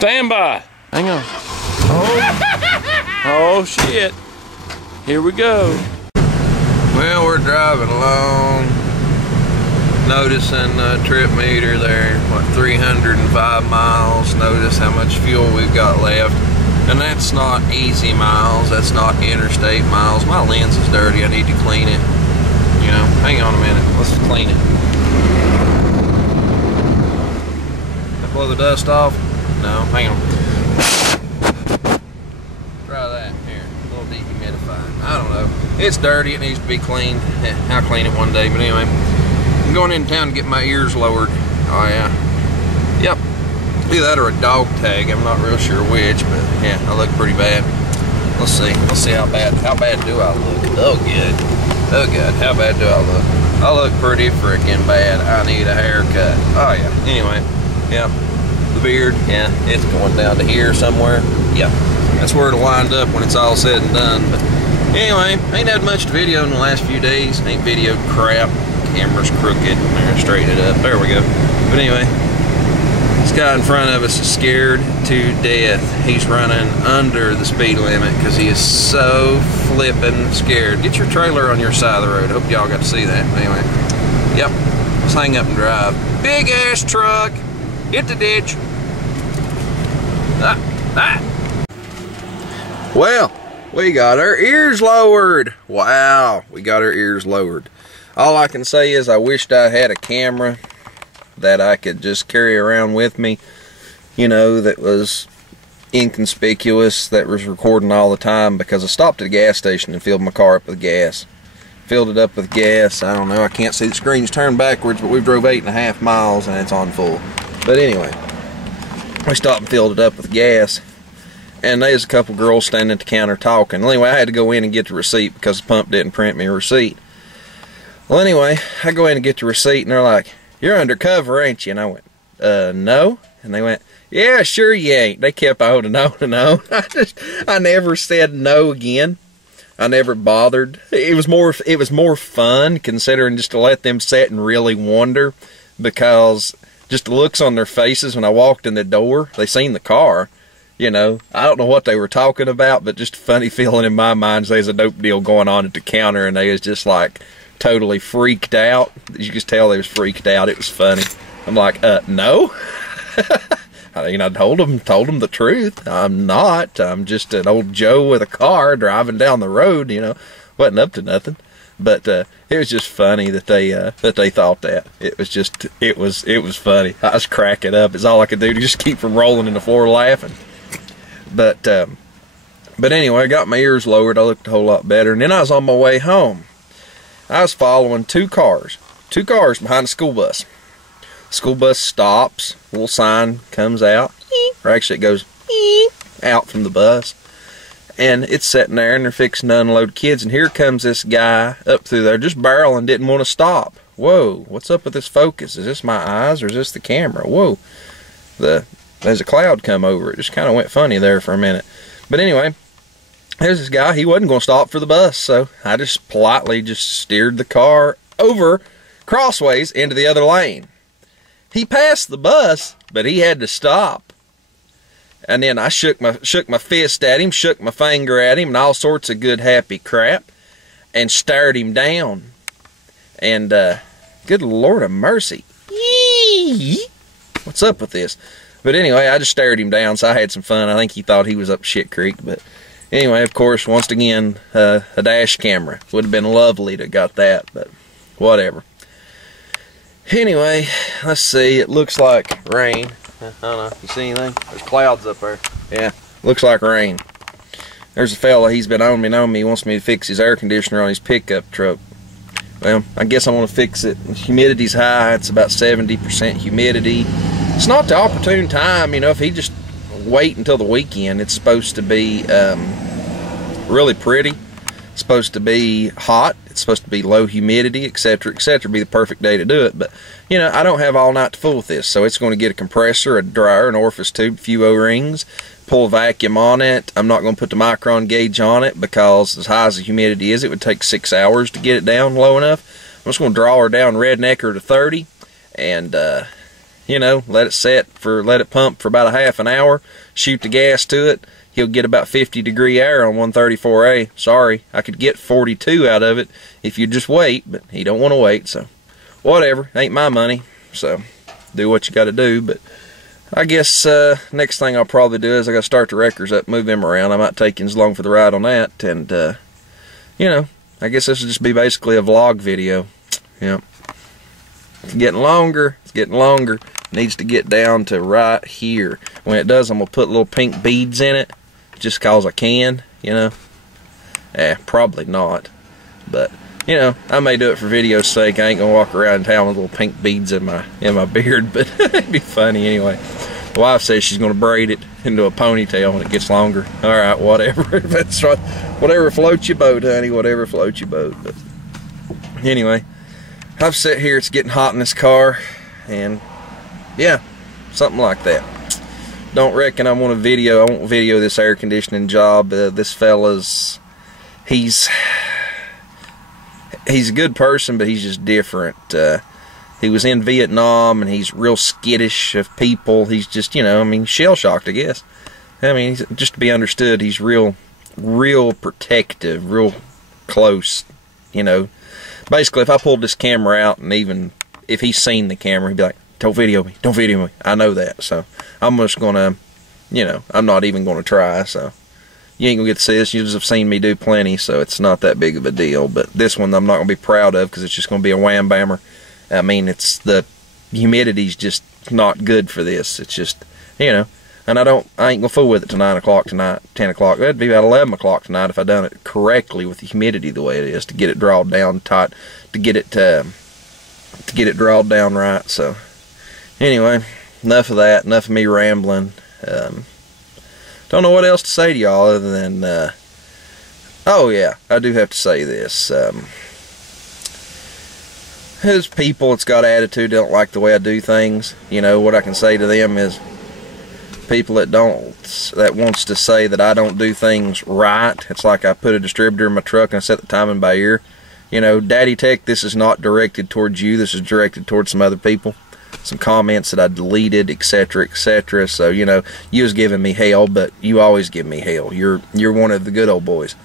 Stand by. Hang on. Oh shit. Here we go. Well, we're driving along, noticing the trip meter there, what, 305 miles. Notice how much fuel we've got left. And that's not easy miles, that's not interstate miles. My lens is dirty, I need to clean it. You know, hang on a minute, let's clean it. Did I blow the dust off? No, hang on. Try that, here, a little dehumidifying. I don't know, it's dirty, it needs to be cleaned. I'll clean it one day, but anyway. I'm going into town to get my ears lowered. Oh yeah, yep. Either that or a dog tag, I'm not real sure which, but yeah, I look pretty bad. Let's see how bad do I look? Oh good, how bad do I look? I look pretty freaking bad. I need a haircut. Oh yeah, anyway, yeah, the beard, yeah, it's going down to here somewhere. Yeah, that's where it'll wind up when it's all said and done. But anyway, ain't had much to video in the last few days. Ain't videoed crap. Camera's crooked. There, straighten it up. There we go. But anyway, this guy in front of us is scared to death. He's running under the speed limit because he is so flippin' scared. Get your trailer on your side of the road. Hope y'all got to see that. Anyway, yep, let's hang up and drive. Big ass truck. Hit the ditch. Well, we got our ears lowered. Wow, we got our ears lowered. All I can say is I wished I had a camera that I could just carry around with me, you know, that was inconspicuous, that was recording all the time, because I stopped at a gas station and filled my car up with gas. Filled it up with gas. I don't know, I can't see the screen's turned backwards, but we drove 8.5 miles and it's on full. But anyway, we stopped and filled it up with gas, and there's a couple girls standing at the counter talking. Anyway, I had to go in and get the receipt because the pump didn't print me a receipt. Well, anyway, I go in and get the receipt, and they're like, "You're undercover, ain't you?" And I went, no. And they went, "Yeah, sure you ain't." They kept on and on and on. I never said no again. I never bothered. It was more fun, considering, just to let them sit and really wonder, because just the looks on their faces when I walked in the door, they seen the car. You know, I don't know what they were talking about, but just a funny feeling in my mind. There's a dope deal going on at the counter, and they was just like totally freaked out. You could tell they was freaked out. It was funny. I'm like, no. I mean, I told them the truth. I'm not. I'm just an old Joe with a car driving down the road. You know, wasn't up to nothing. But it was just funny that they thought that. It was funny. I was cracking up. It's all I could do to just keep from rolling in the floor laughing. But anyway, I got my ears lowered. I looked a whole lot better, and then I was on my way home. I was following two cars behind a school bus. School bus stops, little sign comes out, or actually it goes out from the bus, and it's sitting there, and they're fixing to unload kids, and here comes this guy up through there, just barreling, didn't want to stop. Whoa, what's up with this focus? Is this my eyes, or is this the camera? Whoa, there's a cloud come over. It just kind of went funny there for a minute. But anyway, there's this guy. He wasn't going to stop for the bus, so I just politely just steered the car over crossways into the other lane. He passed the bus, but he had to stop. And then I shook my fist at him, shook my finger at him, and all sorts of good happy crap, and stared him down. And good Lord of mercy, what's up with this? But anyway, I just stared him down, so I had some fun. I think he thought he was up shit creek, but anyway, of course, once again, a dash camera. Would have been lovely to got that, but whatever. Anyway, let's see. It looks like rain. I don't know. You see anything? There's clouds up there. Yeah, looks like rain. There's a fella. He's been on me. He wants me to fix his air conditioner on his pickup truck. Well, I guess I want to fix it. The humidity's high. It's about 70% humidity. It's not the opportune time, you know. If he just wait until the weekend, it's supposed to be really pretty. It's supposed to be hot. It's supposed to be low humidity, etc., etc. Be the perfect day to do it. But you know, I don't have all night to fool with this, so it's going to get a compressor, a dryer, an orifice tube, a few O-rings, pull a vacuum on it. I'm not going to put the micron gauge on it because as high as the humidity is, it would take 6 hours to get it down low enough. I'm just going to draw her down, redneck her to 30, and you know, let it pump for about a half an hour, shoot the gas to it. He'll get about 50-degree air on 134A. Sorry, I could get 42 out of it if you just wait, but he don't want to wait, so whatever. Ain't my money, so do what you got to do. But I guess next thing I'll probably do is I got to start the wreckers up, move them around. I might take you along for the ride on that, and you know, I guess this will just be basically a vlog video. Yeah, it's getting longer. It's getting longer. Needs to get down to right here. When it does, I'm gonna put little pink beads in it, just cause I can, you know. Probably not, but you know, I may do it for video's sake. I ain't gonna walk around town with little pink beads in my beard, but it'd be funny anyway. The wife says she's gonna braid it into a ponytail when it gets longer. All right, whatever. That's what, whatever floats your boat, honey. Whatever floats your boat. But anyway, I've sat here. It's getting hot in this car, and yeah, something like that. Don't reckon I want video this air conditioning job. This fella's, he's a good person, but he's just different. He was in Vietnam, and he's real skittish of people. He's just, you know, I mean, shell-shocked, I guess. I mean, just to be understood, he's real protective, real close, you know. Basically, if I pulled this camera out, and even if he's seen the camera, he'd be like, don't video me, don't video me. I know that, so I'm just gonna, you know, I'm not even gonna try, so you ain't gonna get to see this. You just have seen me do plenty, so it's not that big of a deal. But this one I'm not gonna be proud of, because it's just gonna be a wham-bammer. I mean, it's the humidity's just not good for this. It's just, you know, and I ain't gonna fool with it till 9 o'clock tonight, 10 o'clock. It'd be about 11 o'clock tonight if I done it correctly with the humidity the way it is, to get it drawed down tight, to get it drawed down right. So anyway, enough of that, enough of me rambling. Don't know what else to say to y'all other than, oh yeah, I do have to say this. There's people that's got attitude, don't like the way I do things. You know, what I can say to them is, people that wants to say that I don't do things right. It's like I put a distributor in my truck and I set the timing by ear. You know, Daddy Tech, this is not directed towards you. This is directed towards some other people. Some comments that I deleted, etc., etc. So, you know, you was giving me hell, but you always give me hell. You're one of the good old boys.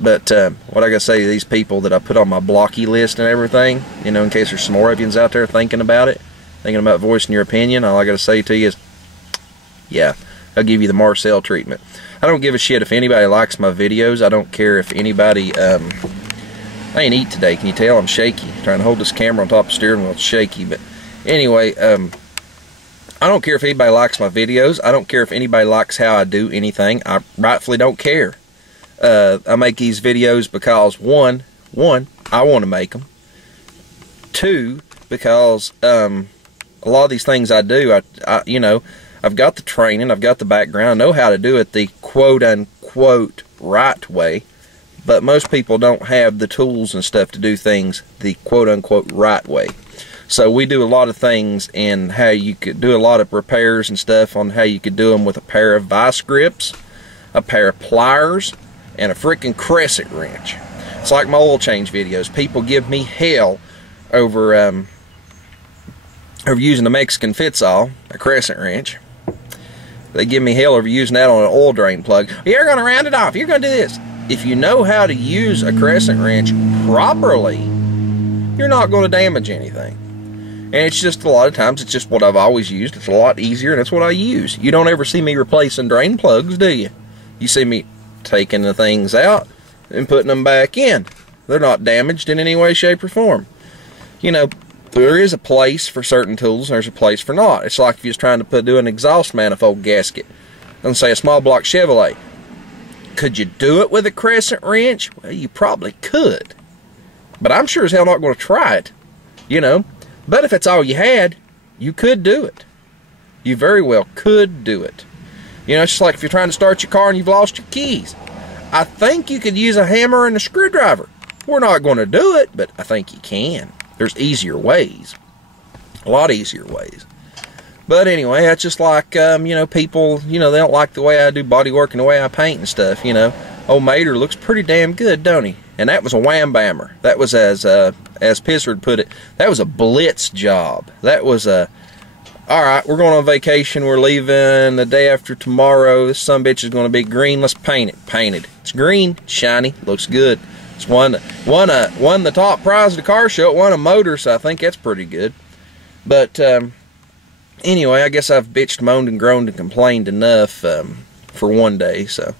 But what I gotta say to these people that I put on my blocky list and everything, you know, in case there's some Moravians out there thinking about voicing your opinion, all I gotta say to you is, yeah, I'll give you the Marcel treatment. I don't give a shit if anybody likes my videos. I don't care if anybody, I ain't eat today, can you tell? I'm shaky. Trying to hold this camera on top of the steering wheel, it's shaky. But anyway, I don't care if anybody likes my videos. I don't care if anybody likes how I do anything. I rightfully don't care. I make these videos because one, I want to make them. Two, because a lot of these things I do, you know, I've got the training, I've got the background, I know how to do it the quote-unquote right way, but most people don't have the tools and stuff to do things the quote-unquote right way. So we do a lot of things in how you could do a lot of repairs and stuff on how you could do them with a pair of vice grips, a pair of pliers, and a freaking crescent wrench. It's like my oil change videos. People give me hell over using a Mexican fits-all, a crescent wrench. They give me hell over using that on an oil drain plug. You're going to round it off. You're going to do this. If you know how to use a crescent wrench properly, you're not going to damage anything. And it's just, a lot of times, it's just what I've always used. It's a lot easier, and it's what I use. You don't ever see me replacing drain plugs, do you? You see me taking the things out and putting them back in. They're not damaged in any way, shape, or form. You know, there is a place for certain tools, and there's a place for not. It's like if you're trying to do an exhaust manifold gasket on, say, a small block Chevrolet. Could you do it with a crescent wrench? Well, you probably could. But I'm sure as hell not going to try it. You know? But if it's all you had, you could do it. You very well could do it. You know, it's just like if you're trying to start your car and you've lost your keys. I think you could use a hammer and a screwdriver. We're not going to do it, but I think you can. There's easier ways. A lot easier ways. But anyway, that's just like, you know, people, you know, they don't like the way I do body work and the way I paint and stuff, you know. Old Mater looks pretty damn good, don't he? And that was a wham-bammer. That was, as Pissard put it, that was a blitz job. That was a Alright, we're going on vacation. We're leaving the day after tomorrow. This sumbitch is going to be green. Let's paint it. Painted. It's green, shiny, looks good. It's won the top prize of the car show. It won a motor, so I think that's pretty good. But anyway, I guess I've bitched, moaned, and groaned and complained enough for one day, so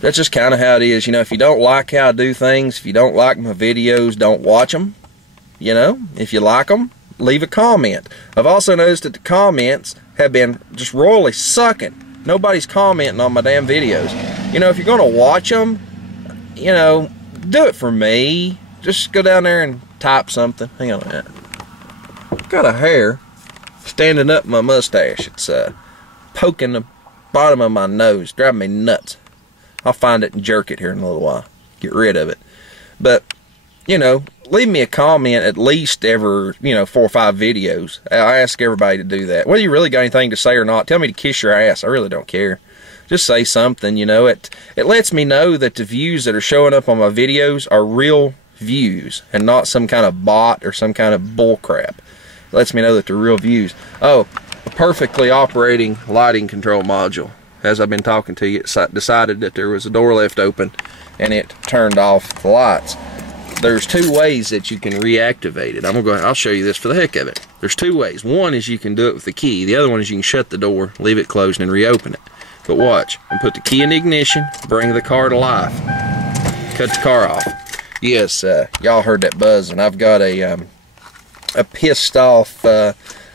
that's just kind of how it is. You know, if you don't like how I do things, if you don't like my videos, don't watch them. You know, if you like them, leave a comment. I've also noticed that the comments have been just royally sucking. Nobody's commenting on my damn videos. You know, if you're going to watch them, you know, do it for me. Just go down there and type something. Hang on a minute. Got a hair standing up my mustache. It's poking the bottom of my nose, driving me nuts. I'll find it and jerk it here in a little while. Get rid of it. But, you know, leave me a comment at least every, 4 or 5 videos. I ask everybody to do that. Whether you really got anything to say or not, tell me to kiss your ass. I really don't care. Just say something, you know. It lets me know that the views that are showing up on my videos are real views and not some kind of bot or some kind of bull crap. It lets me know that they're real views. Oh, a perfectly operating lighting control module. As I've been talking to you, it decided that there was a door left open and it turned off the lights. There's 2 ways that you can reactivate it. I'll show you this for the heck of it. There's 2 ways. One is you can do it with the key. The other one is you can shut the door, leave it closed, and reopen it. But watch. And put the key in the ignition, bring the car to life. Cut the car off. Yes, y'all heard that buzz, and I've got a pissed off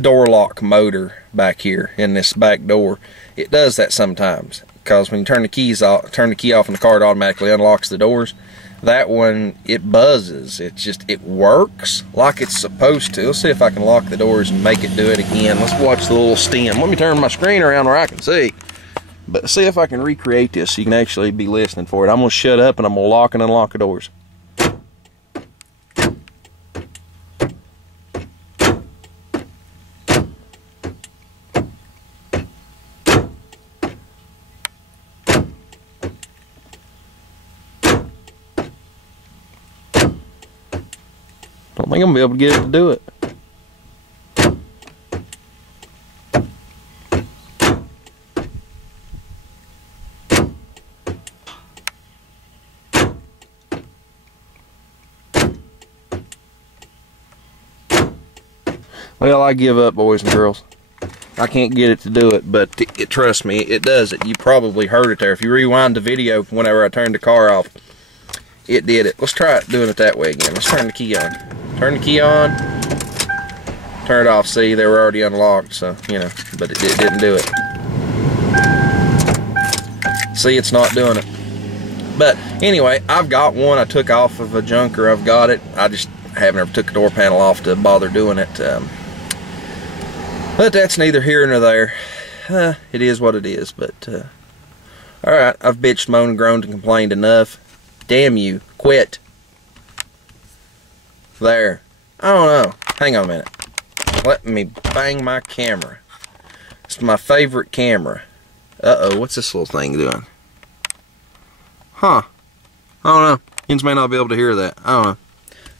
door lock motor back here in this back door. It does that sometimes because when you turn the key off and the car, it automatically unlocks the doors. That one, it buzzes. It works like it's supposed to. Let's see if I can lock the doors and make it do it again. Let's watch the little stem. Let me turn my screen around where I can see. But see if I can recreate this so you can actually be listening for it. I'm going to shut up and I'm going to lock and unlock the doors. Don't think I'm going to be able to get it to do it. Well, I give up, boys and girls. I can't get it to do it, but trust me, it does it. You probably heard it there. If you rewind the video whenever I turned the car off, it did it. Let's try it doing it that way again. Let's turn the key on. Turn the key on. Turn it off. See, they were already unlocked, so, but it didn't do it. See, it's not doing it. But anyway, I've got one I took off of a junker. I've got it. I just haven't ever took the door panel off to bother doing it. But that's neither here nor there. It is what it is. But alright, I've bitched, moaned, groaned, and complained enough. Damn you. Quit. There. I don't know. Hang on a minute. Let me bang my camera. It's my favorite camera. Uh-oh, what's this little thing doing? Huh. I don't know. You may not be able to hear that. I don't know.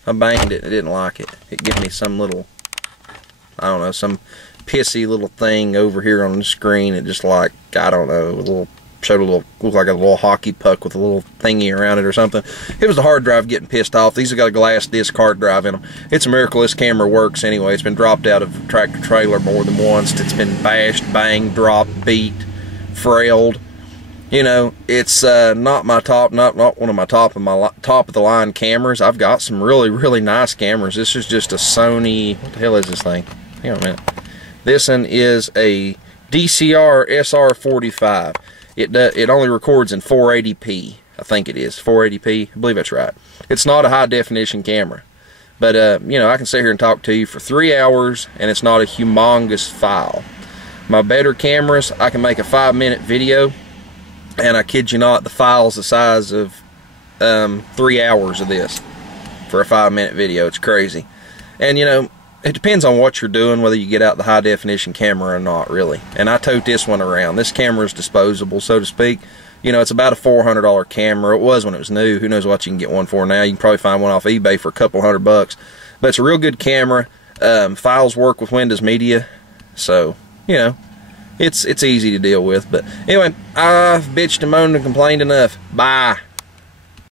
I banged it. I didn't like it. It gave me some little, I don't know, some pissy little thing over here on the screen. It just like, I don't know, looked like a little hockey puck with a little thingy around it or something. It was the hard drive getting pissed off. These have got a glass disc hard drive in them. It's a miracle this camera works anyway. It's been dropped out of a tractor trailer more than once. It's been bashed, banged, dropped, beat, frailed. It's not my top, not one of my top of the line cameras. I've got some really, really nice cameras. This is just a Sony. What the hell is this thing? Hang on a minute. This one is a DCR SR45. It only records in 480p. I think it is 480p. I believe that's right. It's not a high definition camera, but I can sit here and talk to you for 3 hours, and it's not a humongous file. My better cameras, I can make a 5-minute video. And I kid you not, the file's the size of 3 hours of this for a 5-minute video. It's crazy. And it depends on what you're doing, whether you get out the high definition camera or not, really. And I tote this one around. This camera is disposable, so to speak. It's about a $400 camera. It was when it was new. Who knows what you can get one for now. You can probably find one off eBay for a couple $100. But it's a real good camera. Files work with Windows Media, so, you know, it's easy to deal with. But anyway, I've bitched and moaned and complained enough. Bye.